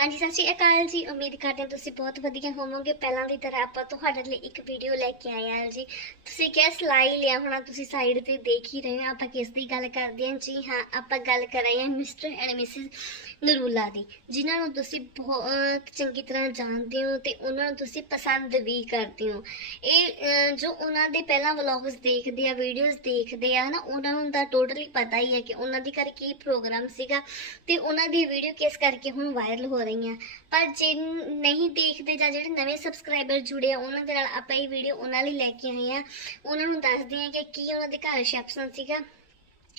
ਹਾਂਜੀ, ਸਤਿ ਸ਼੍ਰੀ ਅਕਾਲ ਜੀ। ਉਮੀਦ ਕਰਦੇ ਹਾਂ ਤੁਸੀਂ ਬਹੁਤ ਵਧੀਆ ਹੋਵੋਗੇ। ਪਹਿਲਾਂ ਦੀ ਤਰ੍ਹਾਂ ਆਪਾਂ ਤੁਹਾਡੇ ਲਈ ਇੱਕ ਵੀਡੀਓ ਲੈ ਕੇ ਆਏ ਹਾਂ ਜੀ। ਤੁਸੀਂ ਕਿਹਾ ਸਲਾਈ ਲਿਆ ਹੋਣਾ, ਤੁਸੀਂ ਸਾਈਡ ਤੇ ਦੇਖ ਹੀ ਰਹੇ ਹੋ। ਆਪਾਂ ਕਿਸ ਦੀ ਗੱਲ ਕਰਦੇ ਹਾਂ? ਜੀ ਹਾਂ, ਆਪਾਂ ਗੱਲ ਕਰ ਰਹੇ ਹਾਂ ਮਿਸਟਰ ਐਂਡ ਮਿਸਿਸ ਨਰੂਲਾ ਦੀ। ਜਿਨ੍ਹਾਂ ਨੂੰ ਤੁਸੀਂ ਬਹੁਤ ਚੰਗੀ ਤਰ੍ਹਾਂ ਜਾਣਦੇ ਹੋ ਤੇ ਉਹਨਾਂ ਨੂੰ ਤੁਸੀਂ ਪਸੰਦ ਵੀ ਕਰਦੇ ਹੋ। ਇਹ ਜੋ ਉਹਨਾਂ ਦੇ ਪਹਿਲਾਂ ਵਲੌਗਸ ਦੇਖਦੇ ਆ ਵੀਡੀਓਜ਼ ਦੇਖਦੇ ਆ ਨਾ ਉਹਨਾਂ ਨੂੰ ਤਾਂ ਟੋਟਲੀ ਪਤਾ ਹੀ ਹੈ ਕਿ ਉਹਨਾਂ ਦੇ ਘਰ ਕੀ ਪ੍ਰੋਗਰਾਮ ਸੀਗਾ ਤੇ ਉਹਨਾਂ ਦੀ ਵੀਡੀਓ ਕਿਸ ਕਰਕੇ ਹੁਣ ਵਾਇਰਲ ਹੋ ਰਹੀਆਂ ਪਰ ਜੇ ਨਹੀਂ ਦੇਖਦੇ ਜਾਂ ਜਿਹੜੇ ਨਵੇਂ ਸਬਸਕ੍ਰਾਈਬਰ ਜੁੜੇ ਆ, ਉਹਨਾਂ ਦੇ ਨਾਲ ਆਪਾਂ ਇਹ ਵੀਡੀਓ ਉਹਨਾਂ ਲਈ ਲੈ ਕੇ ਆਏ ਆ। ਉਹਨਾਂ ਨੂੰ ਦੱਸਦੇ ਆ ਕਿ ਕੀ ਉਹਨਾਂ ਦੇ ਘਰ ਰਿਸੈਪਸ਼ਨ ਸੀਗਾ।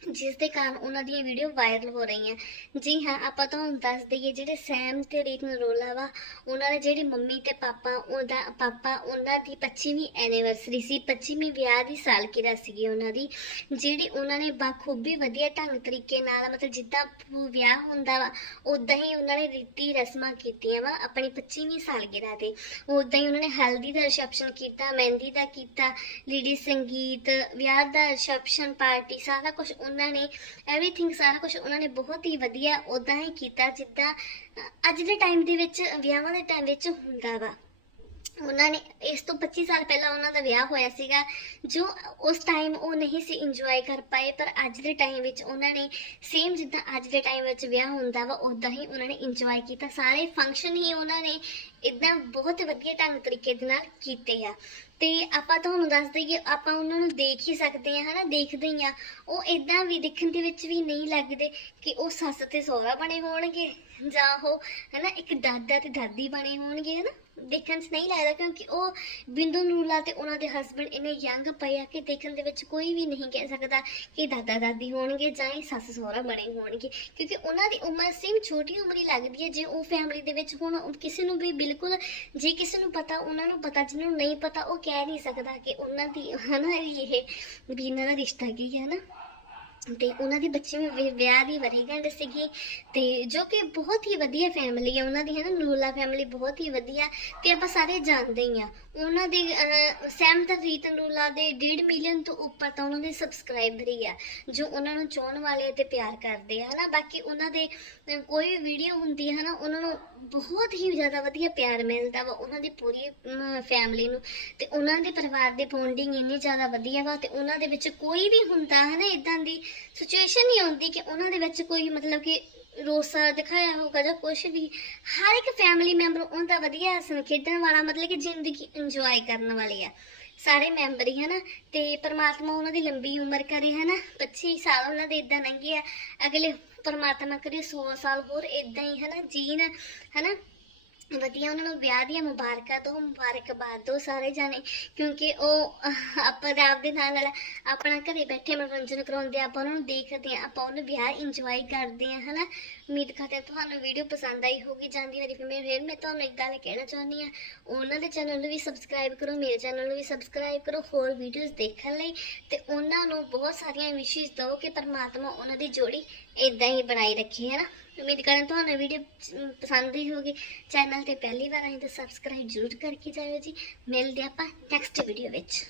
ਜਿਸ ਦੇ ਕਾਰਨ ਉਹਨਾਂ ਦੀਆਂ ਵੀਡੀਓ ਵਾਇਰਲ ਹੋ ਰਹੀਆਂ। ਜੀ ਹਾਂ, ਆਪਾਂ ਤੁਹਾਨੂੰ ਦੱਸ ਦਈਏ, ਜਿਹੜੇ ਸੈਮ ਤੇ ਰੀਤ ਨਰੋਲਾ ਵਾ, ਉਹਨਾਂ ਦੇ ਜਿਹੜੇ ਮੰਮੀ ਤੇ ਪਾਪਾ, ਉਹਦਾ ਪਾਪਾ, ਉਹਨਾਂ ਦੀ 25ਵੀਂ ਐਨੀਵਰਸਰੀ ਸੀ 25ਵੀਂ ਵਿਆਹ ਦੀ ਸਾਲਗਿਰਾ ਸੀਗੀ ਉਹਨਾਂ ਦੀ, ਜਿਹੜੀ ਉਹਨਾਂ ਨੇ ਬਾਖੂਬੀ ਵਧੀਆ ਢੰਗ ਤਰੀਕੇ ਨਾਲ, ਮਤਲਬ ਜਿੱਦਾਂ ਵਿਆਹ ਹੁੰਦਾ ਵਾ ਉਦਾਂ ਹੀ ਉਹਨਾਂ ਨੇ ਰੀਤੀ ਰਸਮਾਂ ਕੀਤੀਆਂ ਵਾ, ਆਪਣੀ 25ਵੀਂ ਸਾਲਗਿਰਾ ਤੇ। ਉਦਾਂ ਹੀ ਉਹਨਾਂ ਨੇ ਹਲਦੀ ਦਾ ਰਿਸੈਪਸ਼ਨ ਕੀਤਾ, ਮਹਿੰਦੀ ਦਾ ਕੀਤਾ ਲੇਡੀ ਸੰਗੀਤ, ਵਿਆਹ ਦਾ ਰਿਸੈਪਸ਼ਨ ਪਾਰਟੀ ਸਾਰਾ ਕੁਝ ਉਹਨਾਂ ਨੇ ਐਵਰੀਥਿੰਗ ਸਾਰਾ ਕੁਝ ਉਹਨਾਂ ਨੇ ਬਹੁਤ ਹੀ ਵਧੀਆ ਉਦਾਂ ਹੀ ਕੀਤਾ ਜਿੱਦਾਂ ਅੱਜ ਦੇ ਟਾਈਮ ਦੇ ਵਿੱਚ, ਵਿਆਹਾਂ ਦੇ ਟਾਈਮ ਵਿੱਚ ਹੁੰਦਾ ਵਾ। ਉਹਨਾਂ ਨੇ ਇਸ ਤੋਂ 25 ਸਾਲ ਪਹਿਲਾਂ ਉਹਨਾਂ ਦਾ ਵਿਆਹ ਹੋਇਆ ਸੀਗਾ, ਜੋ ਉਸ ਟਾਈਮ ਉਹ ਨਹੀਂ ਸੀ ਇੰਜੋਏ ਕਰ ਪਾਏ, ਪਰ ਅੱਜ ਦੇ ਟਾਈਮ ਵਿੱਚ ਉਹਨਾਂ ਨੇ ਸੇਮ ਜਿੱਦਾਂ ਅੱਜ ਦੇ ਟਾਈਮ ਵਿੱਚ ਵਿਆਹ ਹੁੰਦਾ ਵਾ ਉਦਾਂ ਹੀ ਉਹਨਾਂ ਨੇ ਇੰਜੋਏ ਕੀਤਾ। ਸਾਰੇ ਫੰਕਸ਼ਨ ਹੀ ਉਹਨਾਂ ਨੇ ਇਦਾਂ ਬਹੁਤ ਵਧੀਆ ਢੰਗ ਤਰੀਕੇ ਦੇ ਨਾਲ ਕੀਤੇ ਆ। ਤੇ ਆਪਾਂ ਤੁਹਾਨੂੰ ਦੱਸ ਦਈਏ, ਆਪਾਂ ਉਹਨਾਂ ਨੂੰ ਦੇਖ ਹੀ ਸਕਦੇ ਆ ਹਨਾ, ਦੇਖਦੇ ਹੀ ਆ ਉਹ ਇਦਾਂ ਵੀ ਦੇਖਣ ਦੇ ਵਿੱਚ ਵੀ ਨਹੀਂ ਲੱਗਦੇ ਕਿ ਉਹ ਸੱਸ ਤੇ ਸਹੁਰਾ ਬਣੇ ਹੋਣਗੇ ਜਾਂ ਉਹ, ਹਨਾ, ਇੱਕ ਦਾਦਾ ਤੇ ਦਾਦੀ ਬਣੇ ਹੋਣਗੇ, ਹਨਾ। ਦੇਖਣ 'ਚ ਨਹੀਂ ਲੱਗਦਾ ਕਿਉਂਕਿ ਉਹ ਬਿੰਦੂ ਨੂਰਲਾ ਤੇ ਉਹਨਾਂ ਦੇ ਹਸਬੰਡ ਇੰਨੇ ਯੰਗ ਪਏ ਆ ਕਿ ਦੇਖਣ ਦੇ ਵਿੱਚ ਕੋਈ ਵੀ ਨਹੀਂ ਕਹਿ ਸਕਦਾ ਕਿ ਦਾਦਾ ਦਾਦੀ ਹੋਣਗੇ ਜਾਂ ਹੀ ਸੱਸ ਸਹੁਰਾ ਬਣੇ ਹੋਣਗੇ। ਕਿਉਂਕਿ ਉਹਨਾਂ ਦੀ ਉਮਰ ਸੇਮ ਛੋਟੀ ਉਮਰ ਹੀ ਲੱਗਦੀ ਹੈ। ਜੇ ਉਹ ਫੈਮਿਲੀ ਦੇ ਵਿੱਚ ਹੁਣ ਕਿਸੇ ਨੂੰ ਵੀ ਬਿਲਕੁਲ ਜੇ ਕਿਸੇ ਨੂੰ ਪਤਾ, ਉਹਨਾਂ ਨੂੰ ਪਤਾ, ਜਿਹਨੂੰ ਨੂੰ ਨਹੀਂ ਪਤਾ, ਉਹ ਕਹਿ ਨਹੀਂ ਸਕਦਾ ਕਿ ਉਹਨਾਂ ਦੀ ਹਨਾ ਵੀ ਇਹ ਵੀ ਇਹਨਾਂ ਦਾ ਰਿਸ਼ਤਾ ਕੀ ਹੈ ਨਾ। ਤੇ ਉਹਨਾਂ ਦੀ ਬੱਚੀ ਵੀ ਵਿਆਹ ਦੀ ਵਰੇਗੰਢ ਸੀਗੀ। ਤੇ ਜੋ ਕਿ ਬਹੁਤ ਹੀ ਵਧੀਆ ਫੈਮਿਲੀ ਹੈ ਉਹਨਾਂ ਦੀ ਹੈ ਨਾ ਨੂਲਾ ਫੈਮਿਲੀ ਬਹੁਤ ਹੀ ਵਧੀਆ ਤੇ ਆਪਾਂ ਸਾਰੇ ਜਾਣਦੇ ਹੀ ਆ। ਉਹਨਾਂ ਦੇ ਅਹ, ਸੈਮ ਰੀਤ ਨੂਲਾ ਦੇ 1.5 ਮਿਲੀਅਨ ਤੋਂ ਉੱਪਰ ਤਾਂ ਉਹਨਾਂ ਦੇ ਸਬਸਕ੍ਰਾਈਬਰ ਹੀ ਆ ਜੋ ਉਹਨਾਂ ਨੂੰ ਚਾਹਣ ਵਾਲੇ ਤੇ ਪਿਆਰ ਕਰਦੇ ਆ ਹਨਾ। ਬਾਕੀ ਉਹਨਾਂ ਦੇ ਕੋਈ ਵੀ ਵੀਡੀਓ ਹੁੰਦੀ ਹੈ ਨਾ ਉਹਨਾਂ ਨੂੰ ਬਹੁਤ ਹੀ ਜ਼ਿਆਦਾ ਵਧੀਆ ਪਿਆਰ ਮਿਲਦਾ ਵਾ ਉਹਨਾਂ ਦੀ ਪੂਰੀ ਫੈਮਿਲੀ ਨੂੰ। ਤੇ ਉਹਨਾਂ ਦੇ ਪਰਿਵਾਰ ਦੀ ਬੌਂਡਿੰਗ ਇੰਨੀ ਜ਼ਿਆਦਾ ਵਧੀਆ ਵਾ ਤੇ ਉਹਨਾਂ ਦੇ ਵਿੱਚ ਕੋਈ ਵੀ ਹੁੰਦਾ ਹੈ ਨਾ ਇਦਾਂ ਦੀ ਸਿਚੁਏਸ਼ਨ ਨਹੀਂ ਆਉਂਦੀ ਕਿ ਉਹਨਾਂ ਦੇ ਵਿੱਚ ਕੋਈ ਮਤਲਬ ਕਿ ਰੋਸਾ ਦਿਖਾਇਆ ਹੋਗਾ ਜਾਂ ਕੁਝ ਵੀ, ਹਰ ਇੱਕ ਫੈਮਿਲੀ ਮੈਂਬਰ ਉਹਦਾ ਵਧੀਆ ਹੱਸਣ ਖੇਡਣ ਵਾਲਾ, ਮਤਲਬ ਕਿ ਜ਼ਿੰਦਗੀ ਇੰਜੋਏ ਕਰਨ ਵਾਲੇ ਆ। ਸਾਰੇ ਮੈਂਬਰ ਹੀ, ਹਨਾ? ਤੇ ਪਰਮਾਤਮਾ ਉਹਨਾਂ ਦੀ ਲੰਬੀ ਉਮਰ ਕਰੇ, ਹਨਾ? 25 ਸਾਲ ਉਹਨਾਂ ਦੇ ਇਦਾਂ ਲੰਘੇ ਆ। ਅਗਲੇ ਪਰਮਾਤਮਾ ਕਰੇ 100 ਸਾਲ ਹੋਰ ਇਦਾਂ ਹੀ, ਹਨਾ? ਜੀਣ, ਹਨਾ? ਵਧੀਆ, ਉਹਨਾਂ ਨੂੰ ਵਿਆਹ ਦੀਆਂ ਮੁਬਾਰਕਾਂ ਤੋਂ ਮੁਬਾਰਕਬਾਦ ਦੋ ਸਾਰੇ ਜਾਣੇ, ਕਿਉਂਕਿ ਉਹ, ਆਪਾਂ ਦਾ ਆਪਦੇ ਨਾਲ ਨਾਲ ਆਪਣਾ ਘਰੇ ਬੈਠੇ ਮਨੋਰੰਜਨ ਕਰਾਉਂਦੇ ਆ, ਆਪਾਂ ਉਹਨਾਂ ਨੂੰ ਦੇਖਦੇ ਆ, ਆਪਾਂ ਉਹਨਾਂ ਵਿਆਹ ਇੰਜੋਏ ਕਰਦੇ ਆ, ਹਨਾ? ਉਮੀਦ ਕਰਦੇ ਹਾਂ ਤੁਹਾਨੂੰ ਵੀਡੀਓ ਪਸੰਦ ਆਈ ਹੋਗੀ ਜਾਂਦੀ ਵਾਰੀ ਫਿਰ ਮੈਂ ਫਿਰ ਮੈਂ ਤੁਹਾਨੂੰ ਇੱਕ ਗੱਲ ਕਹਿਣਾ ਚਾਹੁੰਦੀ ਆ, ਉਹਨਾਂ ਦੇ ਚੈਨਲ ਨੂੰ ਵੀ ਸਬਸਕ੍ਰਾਈਬ ਕਰੋ, ਮੇਰੇ ਚੈਨਲ ਨੂੰ ਵੀ ਸਬਸਕ੍ਰਾਈਬ ਕਰੋ, ਹੋਰ ਵੀਡੀਓਜ਼ ਦੇਖਣ ਲਈ, ਤੇ ਉਹਨਾਂ ਨੂੰ ਬਹੁਤ ਸਾਰੀਆਂ ਵਿਸ਼ੇਸ਼ ਦਿਓ ਕਿ ਪਰਮਾਤਮਾ ਉਹਨਾਂ ਦੀ ਜੋੜੀ ਇਦਾਂ ਹੀ ਬਣਾਈ ਰੱਖੇ ਹੈ ਨਾ ਉਮੀਦ ਕਰਨ ਤੁਹਾਨੂੰ ਵੀਡੀਓ ਪਸੰਦ ਹੀ ਹੋਗੀ ਚੈਨਲ ਤੇ ਪਹਿਲੀ ਵਾਰ ਆਏ ਤਾਂ ਸਬਸਕ੍ਰਾਈਬ ਜ਼ਰੂਰ ਕਰਕੇ ਜਾਇਓ ਜੀ। ਮਿਲਦੇ ਆਪਾਂ ਨੈਕਸਟ ਵੀਡੀਓ ਵਿੱਚ।